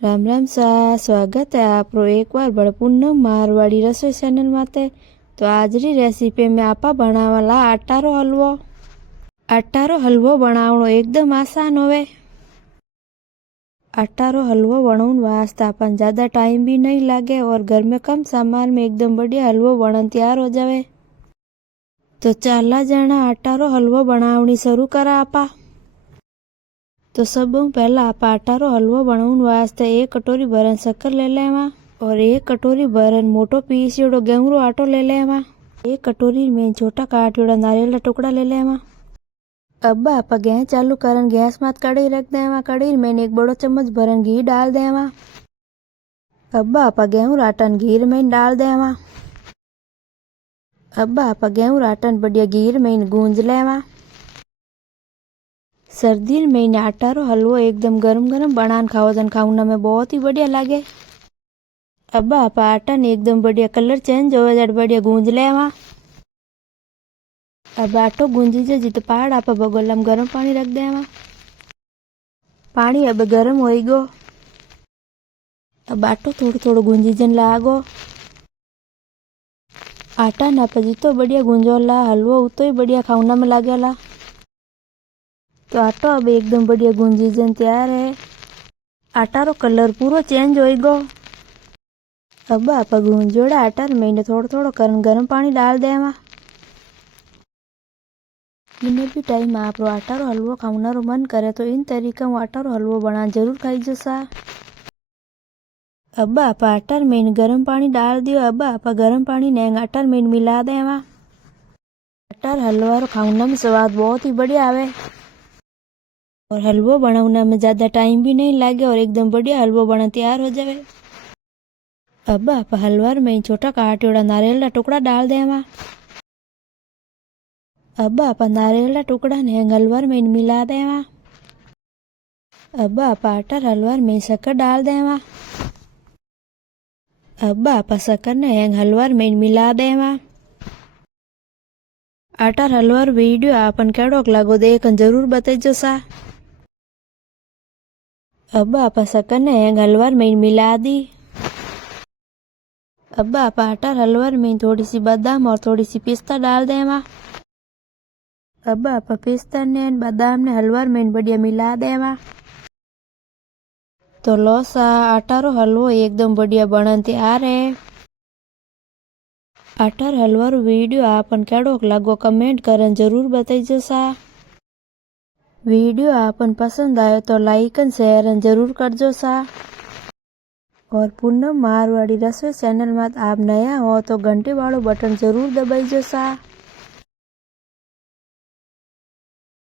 राम राम सा स्वागत है आपरो एक बार बड़ पूनम मारवाड़ी रसोई चैनल माते। तो आज री रेसिपी में आपा बनावाला आटारो हलवो। आटारो हलवो बनावणो एकदम आसान होवे। आटारो हलवो बनाउन वास्ते अपन ज्यादा टाइम भी नहीं लागे और घर में कम सामान में एकदम बढ़िया हलवो बनन तैयार हो जावे। तो चाला जना आटारो हलवो बनावनी शुरू करा आपा। तो सब पहला आप आटारो हलवो बनाउन वास्ते एक कटोरी भरन शक्कर ले लेवा और एक कटोरी भरन मोटो पीसियोड़ो गेहूं रो आटो ले लेवा। एक कटोरी में छोटा काटियोड़ा नारियल रा टुकड़ा ले लेवा। अब आप गैस चालू करन गैस मात कढ़ाई रख देवा। कढ़ाई में एक बड़ो चम्मच भरन घी डाल देवा। अब आप गेहूं राटन घी में डाल देवा। अब आप गेहूं राटन बढ़िया घी में गूंज लेवा। सर्दी में आटारो हलवो एकदम गरम गरम बनान खाओ जन खाऊना में बहुत ही बढ़िया लागे। अब आप आटा ने एकदम बढ़िया कलर चेंज हो जाए बढ़िया गूंज लेवा। अब आटो गूंजी जे जित पहाड़ आप बगोला में गरम पानी रख देवा। पानी अब गरम होई गो। अब आटो थोड़ो थोड़ो गूंजी जन लागो। आटा ना पे जितो बढ़िया गूंजोला हलवो उतो ही बढ़िया खाऊना में लागेला। तो आटो अब एकदम बढ़िया गूंजी जन तैयार है। आटा रो कलर पूरा चेंज होई गो। अब आप गूंजोड़ा आटा में थोड़ो थोड़ो करन गरम पानी डाल देवा। इन्हें भी टाइम आप रो आटा रो हलवो खाऊना रो मन करे तो इन तरीका हूँ आटा रो हलवो बना जरूर खाई जसा। अब आप आटा में गरम पानी डाल दियो। अब आप गरम पानी ने आटा में मिला देवा। आटा हलवा रो खाऊना में स्वाद बहुत ही बढ़िया आवे और हलवो बनाना में ज्यादा टाइम भी नहीं लागे और एकदम बढ़िया हलवो बना तैयार हो जावे। अब आप हलवा में छोटा काटियोड़ा नारियल रा टुकड़ा डाल देवा। अब आप नारियल रा टुकड़ा ने हलवा में मिला देवा। अब आप आटा हलवा में शक्कर डाल देवा। अब आप शक्कर ने हलवा में मिला देवा। आटा हलवा वीडियो आपन केड़ोक लागो देखन जरूर बताइजो सा। अब आप शक्कर ने हलवा में मिला दी। अब आप आटा हलवा में थोड़ी सी बादाम और थोड़ी सी पिस्ता डाल देवा। अब आप पिस्ता ने बादाम ने हलवा में बढ़िया मिला देवा। तो लो सा आटारो हलवो एकदम बढ़िया बनन तैयार है। आटार हलवा वीडियो आपन केड़ोक लागो कमेंट करन जरूर बताइजो सा। वीडियो आपन पसंद आयो तो लाइक एंड शेयर जरूर करजो सा। और पूनम मारवाड़ी रसोई चैनल में आप नया हो तो घंटी वालो बटन जरूर दबाइजो सा।